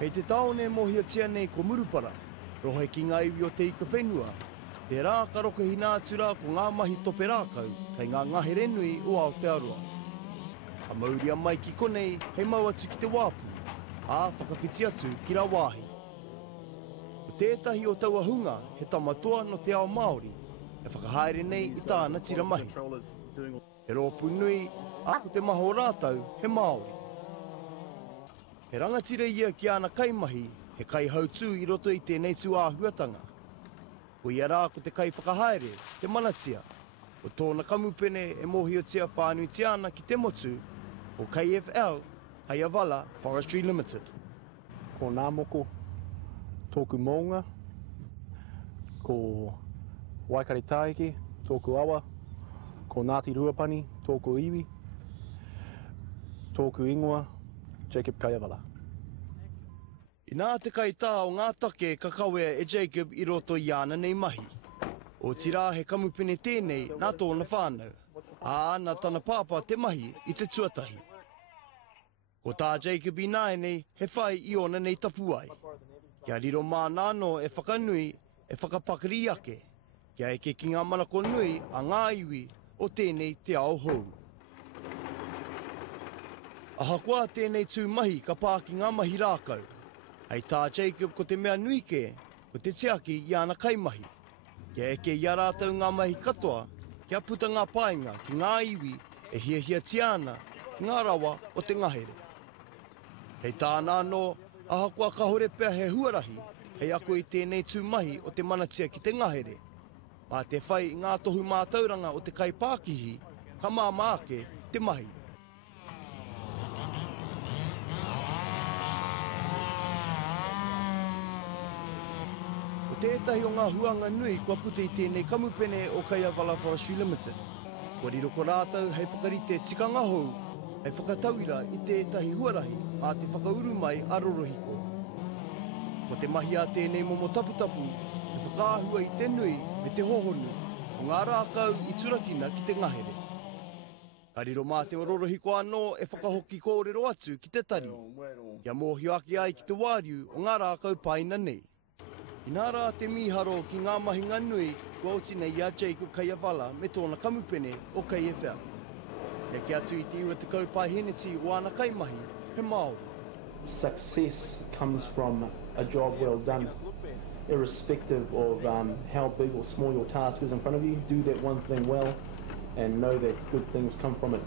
Hei te taone mohia tia nei ko murupara, rohe ki ngā iwi o te ika whenua, te rā karoka hina atura ko ngā mahi tope rākau, kei ngā ngahe renui o Aotearoa. Ka mauria mai ki konei, hei mau atu ki te wāpu, a whakawhiti atu ki rā wāhi. O tētahi o taua hunga, he tamatoa no te ao Māori, e whakahaere nei i tāna tira mahi. He rōpu nui, ako te maho rātau, he Māori. He rangatira ia ki ana kaimahi, he kai hautū i roto i tēnei tū āhuatanga. Ko ia rā ko te kai whakahaere, te manatia, o tōna kamupene e mohio tia whānui tiana ki te motu o KFL, Kajavala Forestry Limited. Ko ngā moko, tōku maunga, ko Waikare Tāeke, tōku awa, ko Ngāti Ruapani, tōku iwi, tōku ingoa, Jacob Kajavala. I nā te kai tā o ngā take kakawea e Jacob i roto i ana nei mahi. O tira he kamupene tēnei nā tōna whānau, a nā tana pāpā te mahi i te tuatahi. Ko tā Jacob i nāenei he whai i ona nei tapu ai. Kia riro mā nāno e whakanui e whakapakari ake, kia eke ki ngā manako nui a ngā iwi o tēnei te ao hou. Ahakoa tēnei tū mahi ka pā ki ngā mahi rākau. Hei tā Jacob ko te mea nui ke, ko te tiaki i ana kaimahi. Kia eke i rātau ngā mahi katoa, kia puta ngā painga ki ngā iwi e hia tiana ki ngā rawa o te ngahere. Hei tā nāno, ahakoa ka hore pēr he huarahi, hei ako i tēnei tū mahi o te manatia ki te ngahere. Mā te whai i ngā tohu mātauranga o te kai Pākihi, ka māma ake te mahi. Tētahi o ngā huanga nui kua puta i tēnei kamupene o Kajavala Forestry Limited. Kua riro ko rātau hei whakarite tikanga hou, hei whakatauira i tētahi huarahi a te whakauru mai a Rorohiko. Ko te mahi a tēnei momo taputapu, e whakaahua i te nui me te hohonu o ngā rākau i turakina ki te ngahere. Ka riro mā te o Rorohiko anō e whakahoki kōrero atu ki te tari. Kia mōhio aki ai ki te wāriu o ngā rākau paina nei. I nā rā te miharo ki ngā mahi nganui kua oti nei a Jacob Kajavala me tōna kamupene o KFL. E ki atu i te iwa te kaupai heneti o ana kaimahi, he Māori. Success comes from a job well done. Irrespective of how big or small your task is in front of you, do that one thing well and know that good things come from it.